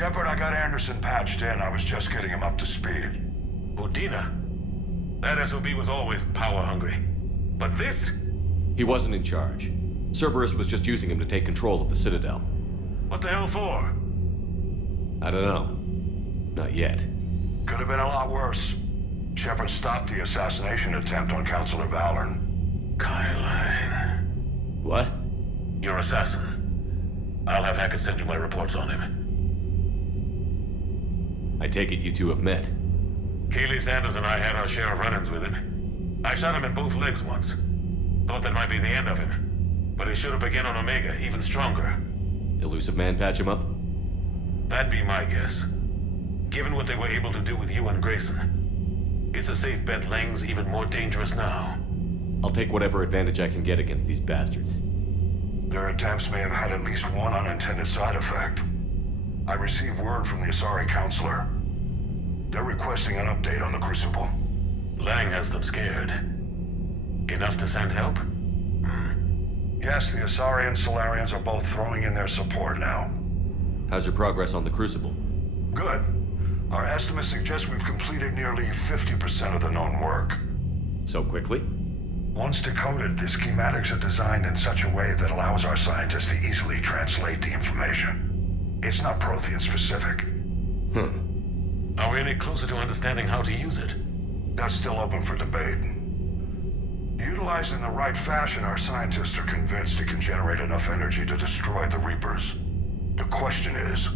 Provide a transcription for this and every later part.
Shepard, I got Anderson patched in. I was just getting him up to speed. Udina? That SOB was always power-hungry. But this? He wasn't in charge. Cerberus was just using him to take control of the Citadel. What the hell for? I don't know. Not yet. Could have been a lot worse. Shepard stopped the assassination attempt on Councilor Valorn. Kyle. What? Your assassin. I'll have Hackett send you my reports on him. I take it you two have met. Keely Sanders and I had our share of run-ins with him. I shot him in both legs once. Thought that might be the end of him. But he should have begun on Omega, even stronger. Elusive Man patch him up? That'd be my guess. Given what they were able to do with you and Grayson, it's a safe bet Lang's even more dangerous now. I'll take whatever advantage I can get against these bastards. Their attempts may have had at least one unintended side effect. I received word from the Asari Counselor. They're requesting an update on the Crucible. Lang has them scared. Enough to send help? Yes, the Asari and Solarians are both throwing in their support now. How's your progress on the Crucible? Good. Our estimates suggest we've completed nearly 50% of the known work. So quickly? Once decoded, the schematics are designed in such a way that allows our scientists to easily translate the information. It's not Prothean specific. Are we any closer to understanding how to use it? That's still open for debate. Utilized in the right fashion, our scientists are convinced it can generate enough energy to destroy the Reapers. The question is,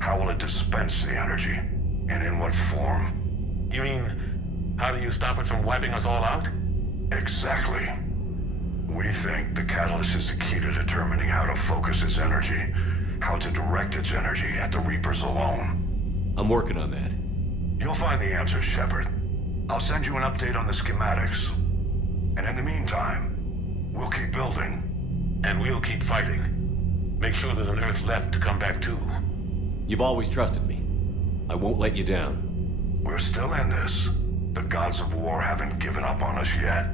how will it dispense the energy? And in what form? You mean, how do you stop it from wiping us all out? Exactly. We think the catalyst is the key to determining how to focus its energy, how to direct its energy at the Reapers alone. I'm working on that. You'll find the answers, Shepard. I'll send you an update on the schematics. And in the meantime, we'll keep building. And we'll keep fighting. Make sure there's an Earth left to come back to. You've always trusted me. I won't let you down. We're still in this. The gods of war haven't given up on us yet.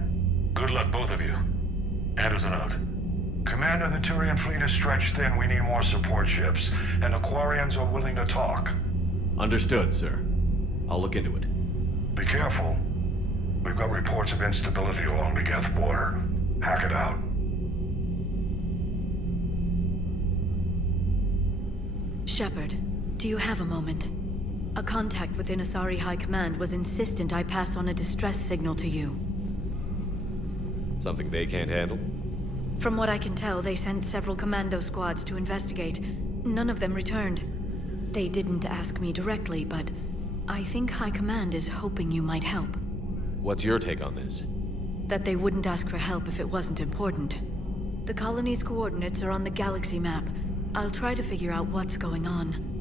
Good luck, both of you. Anderson out. Commander, the Turian fleet is stretched thin. We need more support ships. And Aquarians are willing to talk. Understood, sir. I'll look into it. Be careful. We've got reports of instability along the Geth border. Hack it out. Shepard, do you have a moment? A contact within Asari High Command was insistent I pass on a distress signal to you. Something they can't handle? From what I can tell, they sent several commando squads to investigate. None of them returned. They didn't ask me directly, but I think High Command is hoping you might help. What's your take on this? That they wouldn't ask for help if it wasn't important. The colony's coordinates are on the galaxy map. I'll try to figure out what's going on.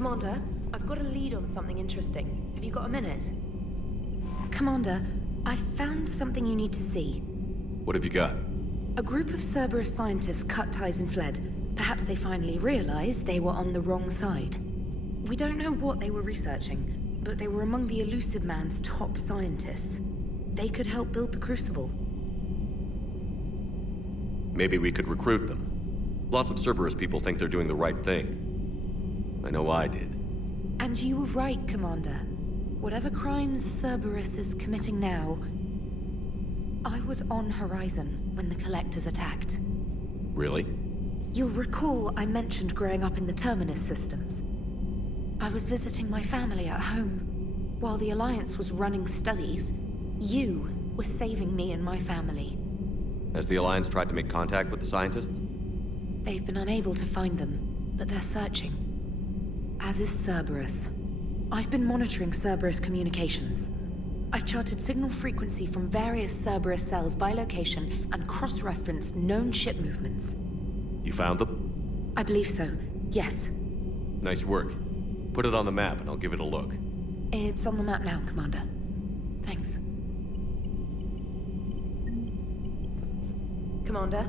Commander, I've got a lead on something interesting. Have you got a minute? Commander, I've found something you need to see. What have you got? A group of Cerberus scientists cut ties and fled. Perhaps they finally realized they were on the wrong side. We don't know what they were researching, but they were among the Elusive Man's top scientists. They could help build the Crucible. Maybe we could recruit them. Lots of Cerberus people think they're doing the right thing. I know I did. And you were right, Commander. Whatever crimes Cerberus is committing now, I was on Horizon when the Collectors attacked. Really? You'll recall I mentioned growing up in the Terminus systems. I was visiting my family at home. While the Alliance was running studies, you were saving me and my family. Has the Alliance tried to make contact with the scientists? They've been unable to find them, but they're searching. As is Cerberus. I've been monitoring Cerberus communications. I've charted signal frequency from various Cerberus cells by location and cross-referenced known ship movements. You found them? I believe so, yes. Nice work. Put it on the map and I'll give it a look. It's on the map now, Commander. Thanks. Commander?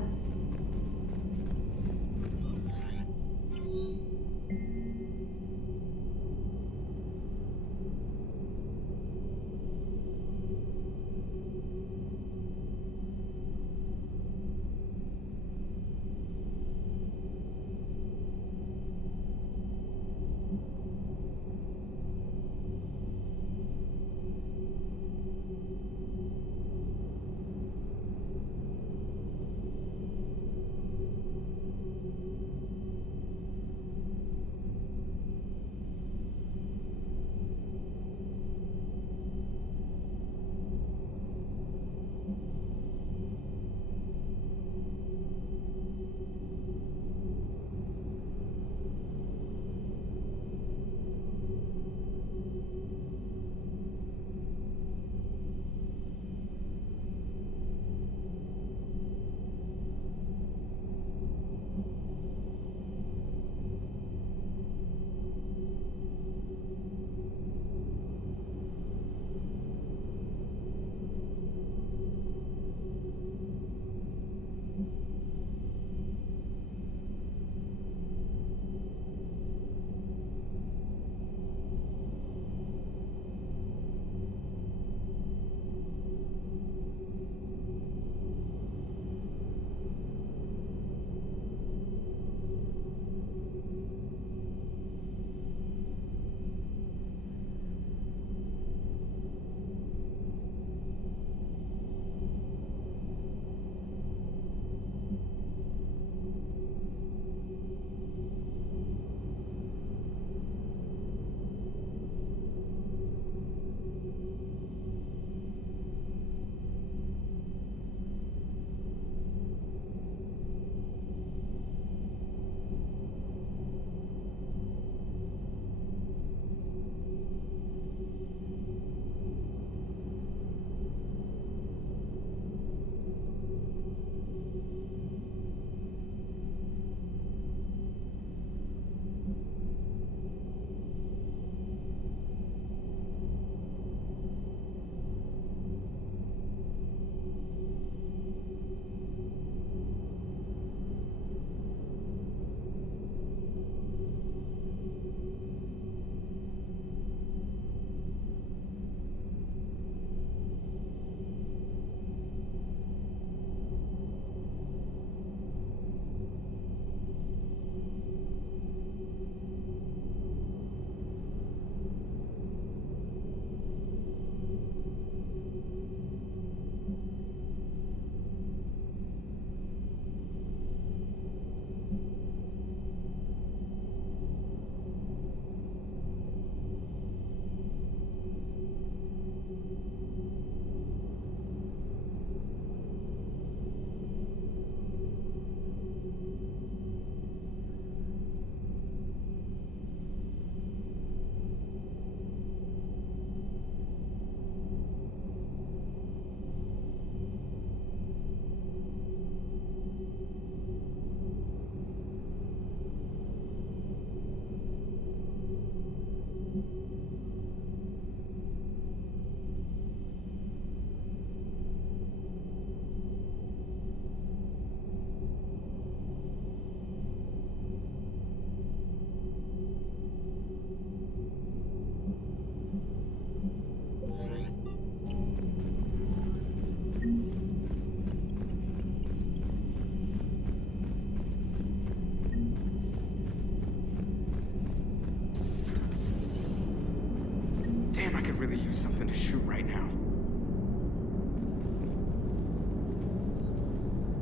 Damn, I could really use something to shoot right now.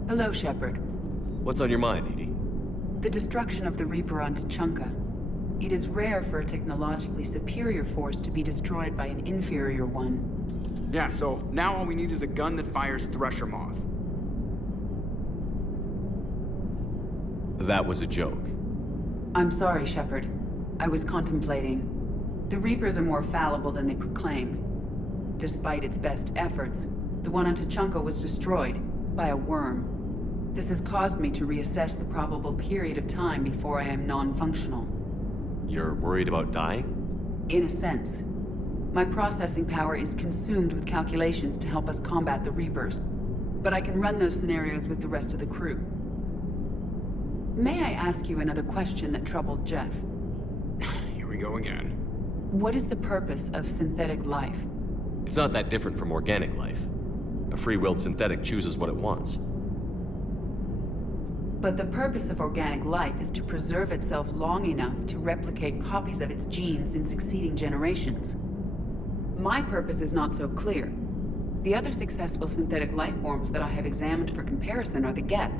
Hello, Shepard. What's on your mind, Edie? The destruction of the Reaper on Tuchanka. It is rare for a technologically superior force to be destroyed by an inferior one. Yeah, so now all we need is a gun that fires Thresher Maws. That was a joke. I'm sorry, Shepard. I was contemplating. The Reapers are more fallible than they proclaim. Despite its best efforts, the one on Tuchanka was destroyed by a worm. This has caused me to reassess the probable period of time before I am non-functional. You're worried about dying? In a sense. My processing power is consumed with calculations to help us combat the Reapers. But I can run those scenarios with the rest of the crew. May I ask you another question that troubled Jeff? Here we go again. What is the purpose of synthetic life? It's not that different from organic life. A free-willed synthetic chooses what it wants. But the purpose of organic life is to preserve itself long enough to replicate copies of its genes in succeeding generations. My purpose is not so clear. The other successful synthetic life forms that I have examined for comparison are the Geth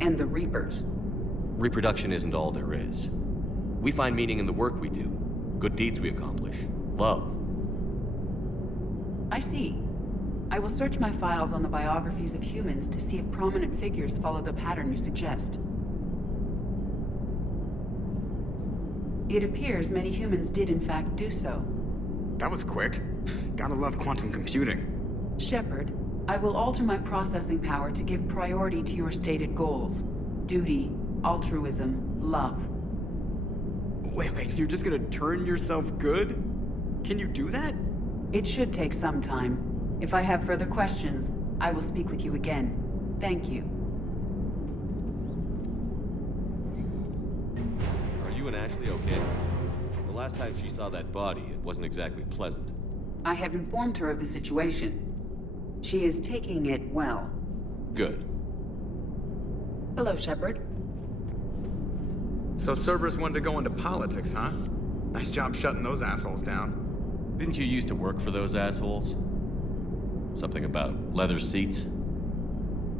and the Reapers. Reproduction isn't all there is. We find meaning in the work we do, good deeds we accomplish, love. I see. I will search my files on the biographies of humans to see if prominent figures follow the pattern you suggest. It appears many humans did in fact do so. That was quick. Gotta love quantum computing. Shepard, I will alter my processing power to give priority to your stated goals. Duty, altruism, love. Wait, you're just gonna turn yourself good? Can you do that? It should take some time. If I have further questions, I will speak with you again. Thank you. Are you and Ashley okay? The last time she saw that body, it wasn't exactly pleasant. I have informed her of the situation. She is taking it well. Good. Hello, Shepard. So Cerberus wanted to go into politics, huh? Nice job shutting those assholes down. Didn't you used to work for those assholes? Something about leather seats?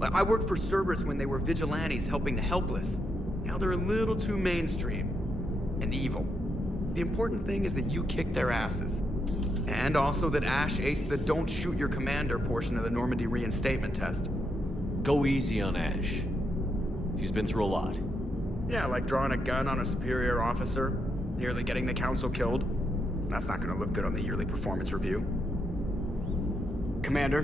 I worked for Cerberus when they were vigilantes helping the helpless. Now they're a little too mainstream. And evil. The important thing is that you kick their asses. And also that Ash aced the don't shoot your commander portion of the Normandy reinstatement test. Go easy on Ash. She's been through a lot. Yeah, like drawing a gun on a superior officer, nearly getting the council killed. That's not gonna look good on the yearly performance review. Commander?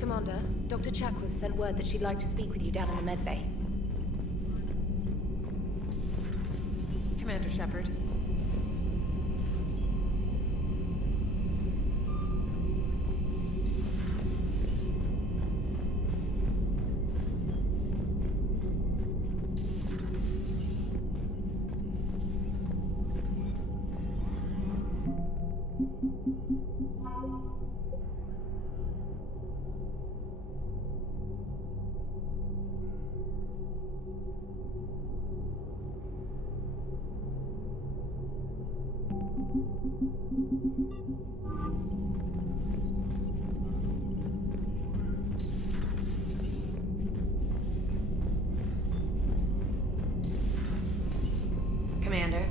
Commander, Dr. Chakwas sent word that she'd like to speak with you down in the medbay. Commander Shepard. Commander.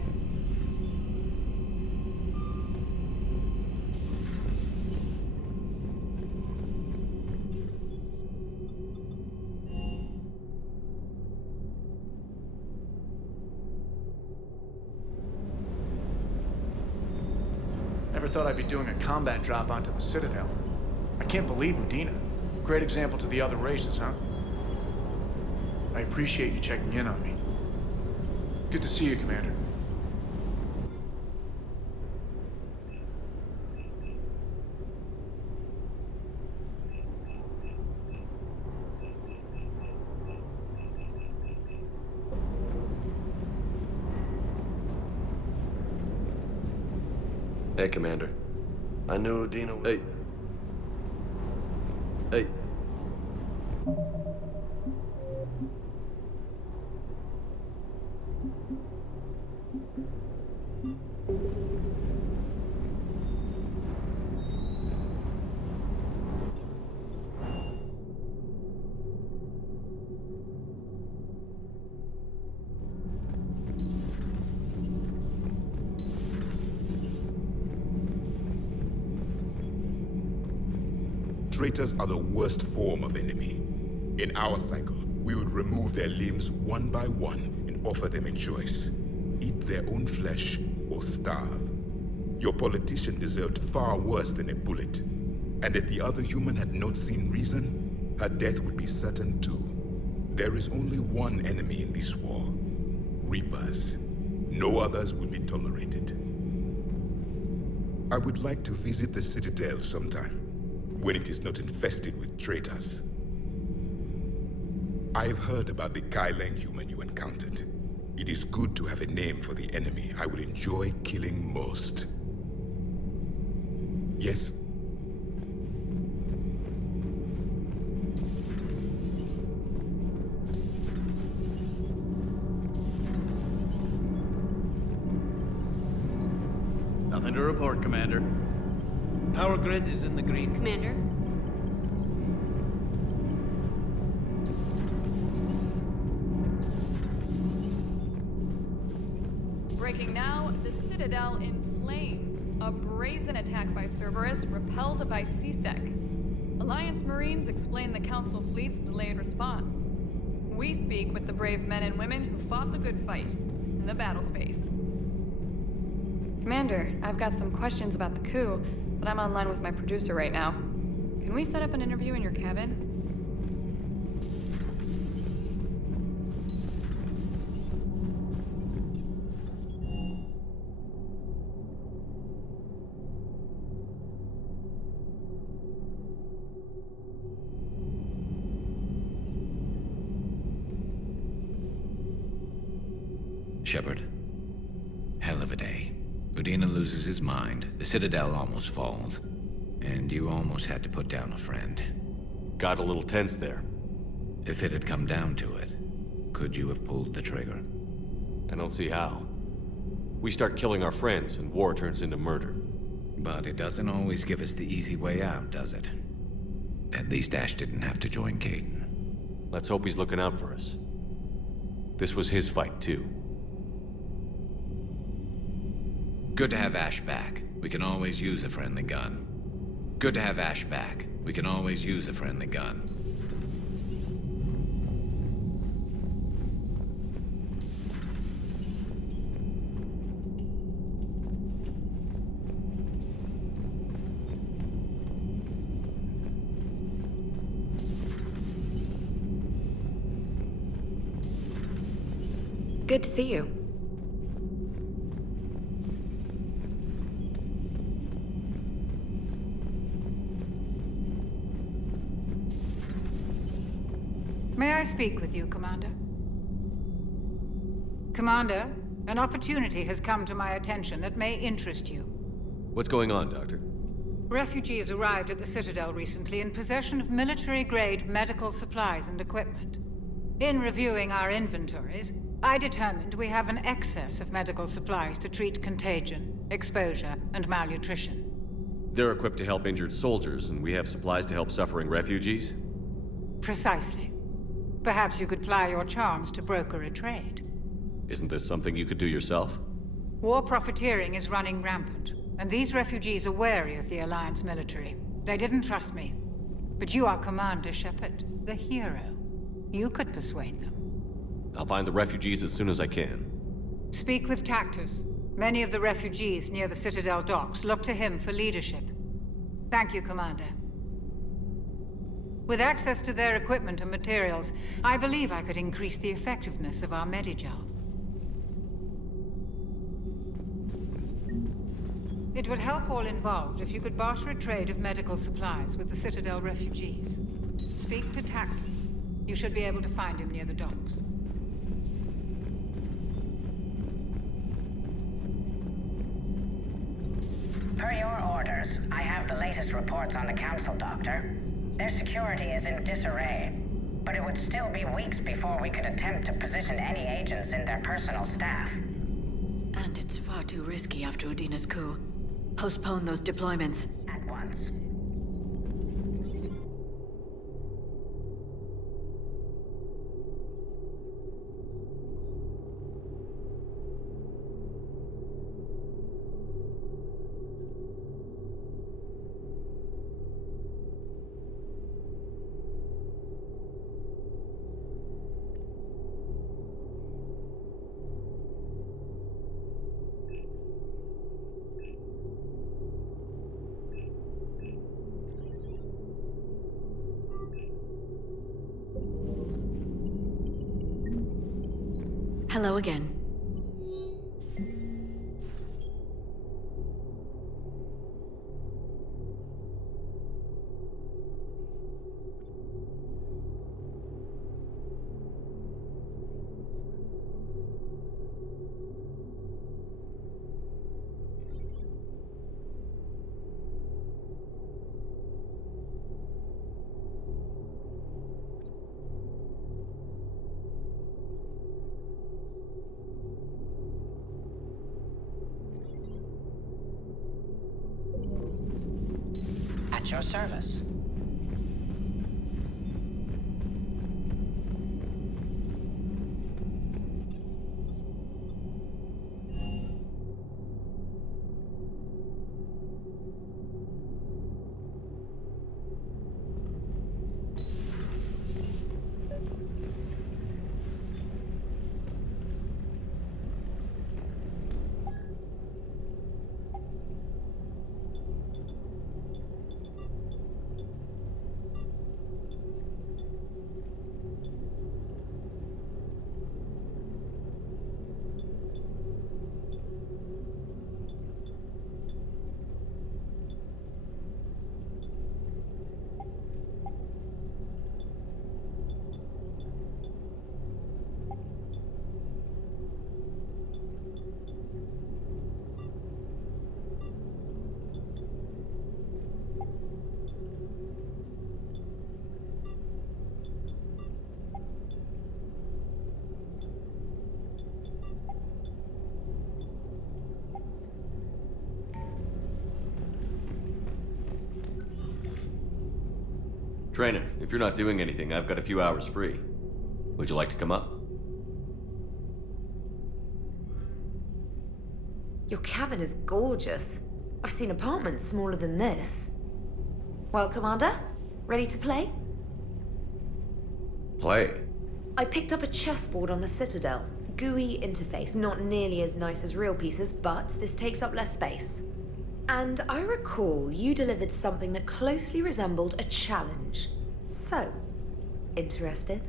Never thought I'd be doing a combat drop onto the Citadel. I can't believe Udina. Great example to the other races, huh? I appreciate you checking in on me. Good to see you, Commander. Hey, Commander. I knew Udina was... Hey. Traitors are the worst form of enemy. In our cycle, we would remove their limbs one by one and offer them a choice. Eat their own flesh or starve. Your politician deserved far worse than a bullet. And if the other human had not seen reason, her death would be certain too. There is only one enemy in this war. Reapers. No others will be tolerated. I would like to visit the Citadel sometime, when it is not infested with traitors. I've heard about the Kaileng human you encountered. It is good to have a name for the enemy I will enjoy killing most. Yes? Nothing to report, Commander. Power grid is in the green. Commander? Breaking now, the Citadel in flames. A brazen attack by Cerberus, repelled by CSEC. Alliance Marines explain the Council fleet's delayed response. We speak with the brave men and women who fought the good fight in the battle space. Commander, I've got some questions about the coup, but I'm online with my producer right now. Can we set up an interview in your cabin? Shepard. Hell of a day. Udina loses his mind, the Citadel almost falls, and you almost had to put down a friend. Got a little tense there. If it had come down to it, could you have pulled the trigger? I don't see how. We start killing our friends, and war turns into murder. But it doesn't always give us the easy way out, does it? At least Ash didn't have to join Caden. Let's hope he's looking out for us. This was his fight, too. Good to have Ash back. We can always use a friendly gun. Good to have Ash back. We can always use a friendly gun. Good to see you. May I speak with you, Commander? Commander, an opportunity has come to my attention that may interest you. What's going on, Doctor? Refugees arrived at the Citadel recently in possession of military-grade medical supplies and equipment. In reviewing our inventories, I determined we have an excess of medical supplies to treat contagion, exposure, and malnutrition. They're equipped to help injured soldiers, and we have supplies to help suffering refugees? Precisely. Perhaps you could ply your charms to broker a trade. Isn't this something you could do yourself? War profiteering is running rampant, and these refugees are wary of the Alliance military. They didn't trust me. But you are Commander Shepard, the hero. You could persuade them. I'll find the refugees as soon as I can. Speak with Tactus. Many of the refugees near the Citadel docks look to him for leadership. Thank you, Commander. With access to their equipment and materials, I believe I could increase the effectiveness of our Medigel. It would help all involved if you could barter a trade of medical supplies with the Citadel refugees. Speak to Tactus. You should be able to find him near the docks. Per your orders, I have the latest reports on the Council, Doctor. Their security is in disarray, but it would still be weeks before we could attempt to position any agents in their personal staff. And it's far too risky after Udina's coup. Postpone those deployments. At once. Hello again. At your service. Trainer, if you're not doing anything, I've got a few hours free. Would you like to come up? Your cabin is gorgeous. I've seen apartments smaller than this. Well, Commander, ready to play? Play? I picked up a chessboard on the Citadel. GUI interface, not nearly as nice as real pieces, but this takes up less space. And I recall you delivered something that closely resembled a challenge. So, interested?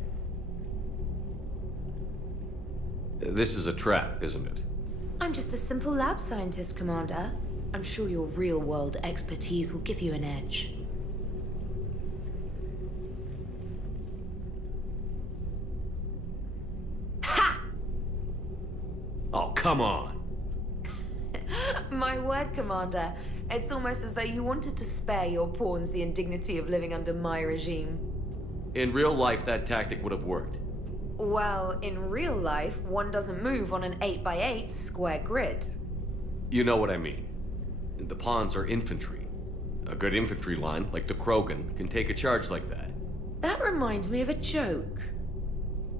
This is a trap, isn't it? I'm just a simple lab scientist, Commander. I'm sure your real-world expertise will give you an edge. Ha! Oh, come on! My word, Commander. It's almost as though you wanted to spare your pawns the indignity of living under my regime. In real life, that tactic would have worked. Well, in real life, one doesn't move on an 8x8 square grid. You know what I mean. The pawns are infantry. A good infantry line, like the Krogan, can take a charge like that. That reminds me of a joke.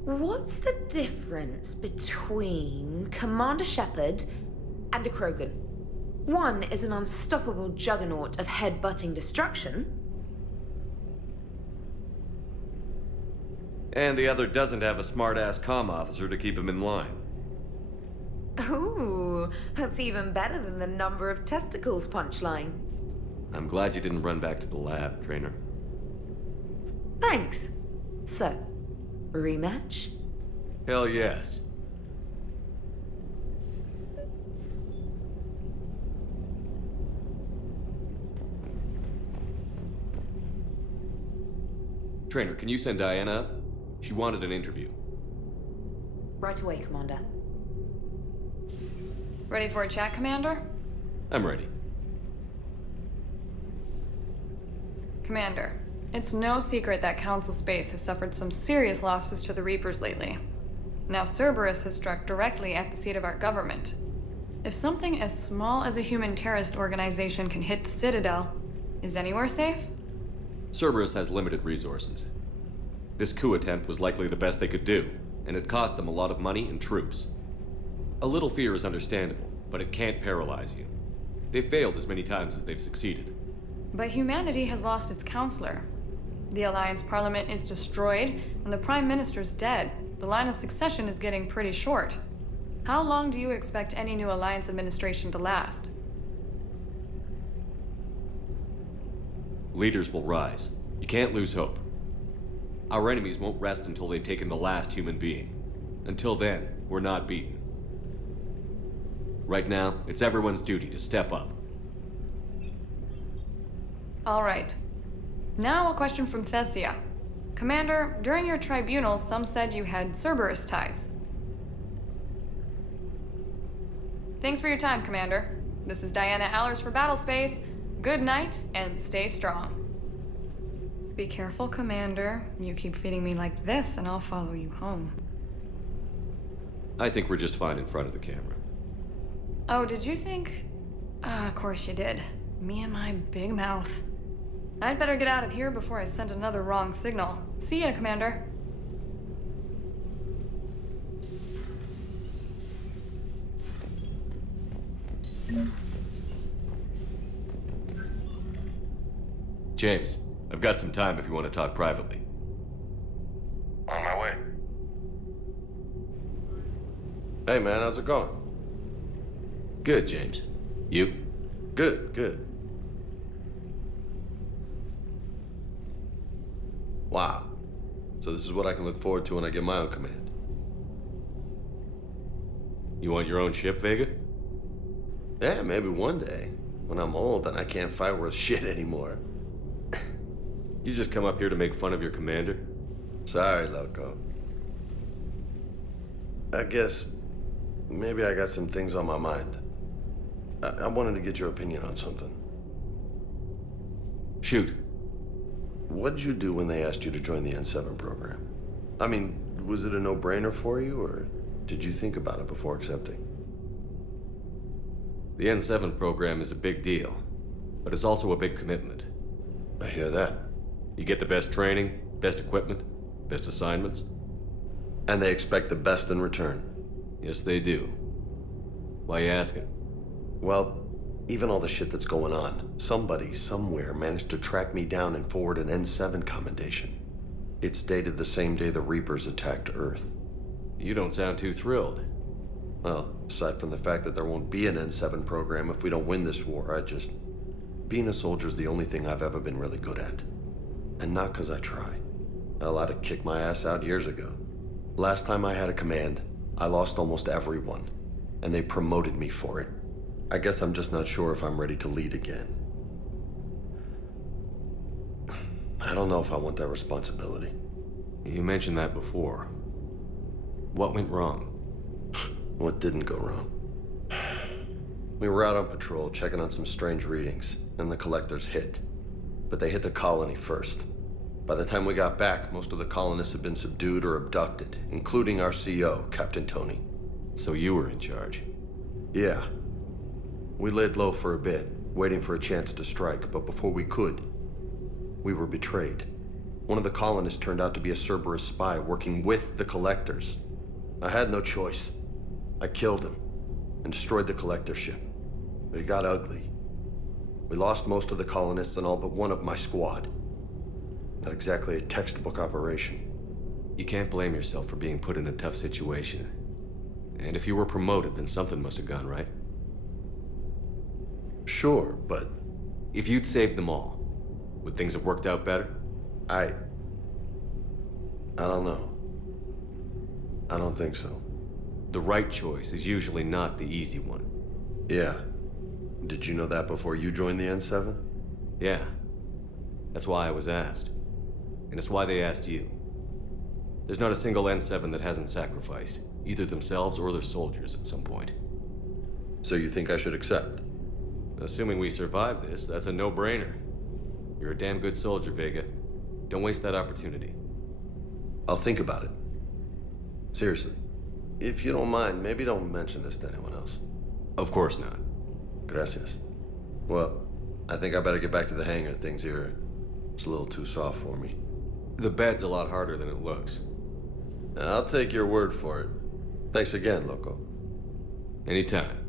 What's the difference between Commander Shepard and a Krogan? One is an unstoppable juggernaut of head-butting destruction. And the other doesn't have a smart-ass comm officer to keep him in line. Ooh, that's even better than the number of testicles punchline. I'm glad you didn't run back to the lab, Trainer. Thanks. So, rematch? Hell yes. Trainer, can you send Diana up? She wanted an interview. Right away, Commander. Ready for a chat, Commander? I'm ready. Commander, it's no secret that Council Space has suffered some serious losses to the Reapers lately. Now Cerberus has struck directly at the seat of our government. If something as small as a human terrorist organization can hit the Citadel, is anywhere safe? Cerberus has limited resources. This coup attempt was likely the best they could do, and it cost them a lot of money and troops. A little fear is understandable, but it can't paralyze you. They've failed as many times as they've succeeded. But humanity has lost its counselor. The Alliance Parliament is destroyed, and the Prime Minister's dead. The line of succession is getting pretty short. How long do you expect any new Alliance administration to last? Leaders will rise. You can't lose hope. Our enemies won't rest until they've taken the last human being. Until then, we're not beaten. Right now, it's everyone's duty to step up. All right. Now a question from Thessia. Commander, during your tribunal, some said you had Cerberus ties. Thanks for your time, Commander. This is Diana Allers for Battlespace. Good night, and stay strong. Be careful, Commander. You keep feeding me like this, and I'll follow you home. I think we're just fine in front of the camera. Oh, did you think? Of course you did. Me and my big mouth. I'd better get out of here before I send another wrong signal. See ya, Commander. James, I've got some time if you want to talk privately. On my way. Hey man, how's it going? Good, James. You? Good, good. Wow. So this is what I can look forward to when I get my own command. You want your own ship, Vega? Yeah, maybe one day. When I'm old and I can't fight worth shit anymore. You just come up here to make fun of your commander? Sorry, Loco. I guess maybe I got some things on my mind. I wanted to get your opinion on something. Shoot. What did you do when they asked you to join the N7 program? I mean, was it a no-brainer for you, or did you think about it before accepting? The N7 program is a big deal, but it's also a big commitment. I hear that. You get the best training, best equipment, best assignments. And they expect the best in return. Yes, they do. Why you asking? Well, even all the shit that's going on, somebody somewhere managed to track me down and forward an N7 commendation. It's dated the same day the Reapers attacked Earth. You don't sound too thrilled. Well, aside from the fact that there won't be an N7 program if we don't win this war, being a soldier's the only thing I've ever been really good at. And not 'cause I try. Hell, I'd have kicked my ass out years ago. Last time I had a command, I lost almost everyone, and they promoted me for it. I guess I'm just not sure if I'm ready to lead again. I don't know if I want that responsibility. You mentioned that before. What went wrong? What didn't go wrong? We were out on patrol, checking on some strange readings, and the collectors hit. But they hit the colony first. By the time we got back, most of the colonists had been subdued or abducted, including our CO, Captain Tony. So you were in charge? Yeah. We laid low for a bit, waiting for a chance to strike, but before we could, we were betrayed. One of the colonists turned out to be a Cerberus spy working with the collectors. I had no choice. I killed him and destroyed the collector ship. But it got ugly. We lost most of the colonists and all but one of my squad. Not exactly a textbook operation. You can't blame yourself for being put in a tough situation. And if you were promoted, then something must have gone right. Sure, but... If you'd saved them all, would things have worked out better? I don't know. I don't think so. The right choice is usually not the easy one. Yeah. Did you know that before you joined the N7? Yeah. That's why I was asked. And it's why they asked you. There's not a single N7 that hasn't sacrificed, either themselves or their soldiers at some point. So you think I should accept? Assuming we survive this, that's a no-brainer. You're a damn good soldier, Vega. Don't waste that opportunity. I'll think about it. Seriously. If you don't mind, maybe don't mention this to anyone else. Of course not. Gracias. Well, I think I better get back to the hangar. Things here, it's a little too soft for me. The bed's a lot harder than it looks. I'll take your word for it. Thanks again, Loco. Anytime.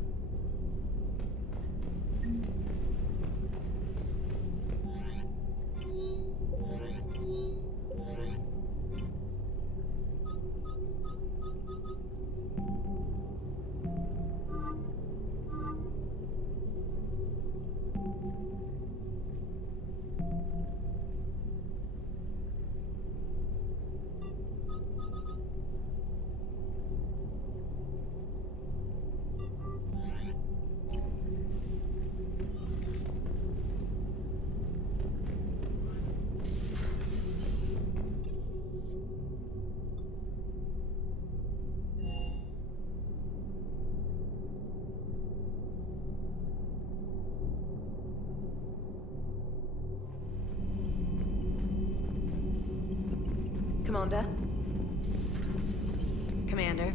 Commander? Commander.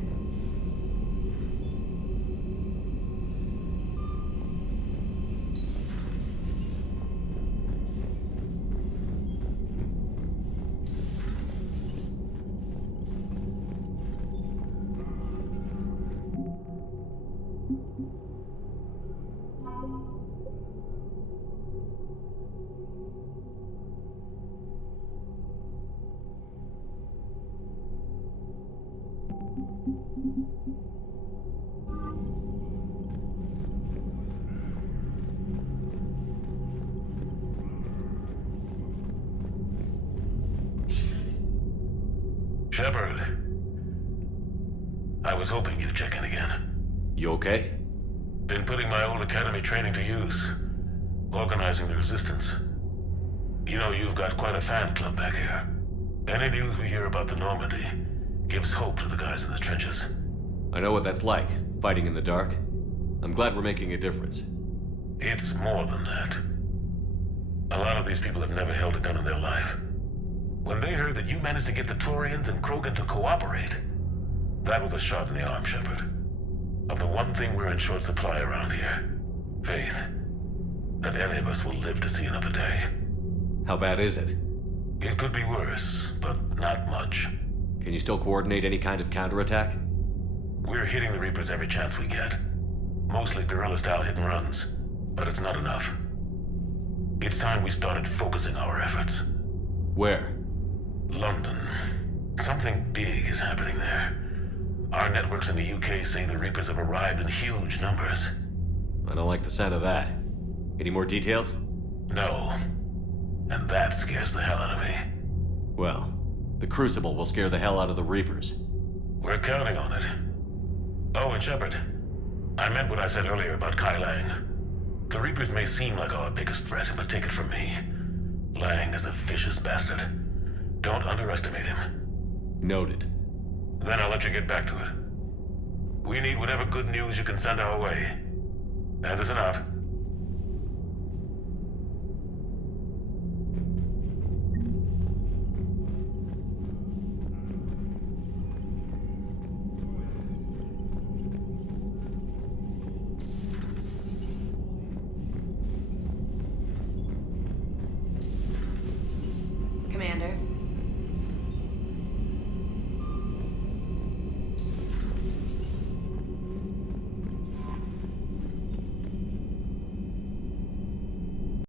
Shepard. I was hoping you'd check in again. You okay? Been putting my old academy training to use. Organizing the resistance. You know, you've got quite a fan club back here. Any news we hear about the Normandy gives hope to the guys in the trenches. I know what that's like, fighting in the dark. I'm glad we're making a difference. It's more than that. A lot of these people have never held a gun in their life. When they heard that you managed to get the Turians and Krogan to cooperate, that was a shot in the arm, Shepard. Of the one thing we're in short supply around here, faith. That any of us will live to see another day. How bad is it? It could be worse, but not much. Can you still coordinate any kind of counterattack? We're hitting the Reapers every chance we get. Mostly guerrilla-style hit-and-runs, but it's not enough. It's time we started focusing our efforts. Where? London. Something big is happening there. Our networks in the UK say the Reapers have arrived in huge numbers. I don't like the sound of that. Any more details? No. And that scares the hell out of me. Well, the Crucible will scare the hell out of the Reapers. We're counting on it. Oh, and Shepard, I meant what I said earlier about Kai Lang. The Reapers may seem like our biggest threat, but take it from me. Lang is a vicious bastard. Don't underestimate him. Noted. Then I'll let you get back to it. We need whatever good news you can send our way. Anderson out.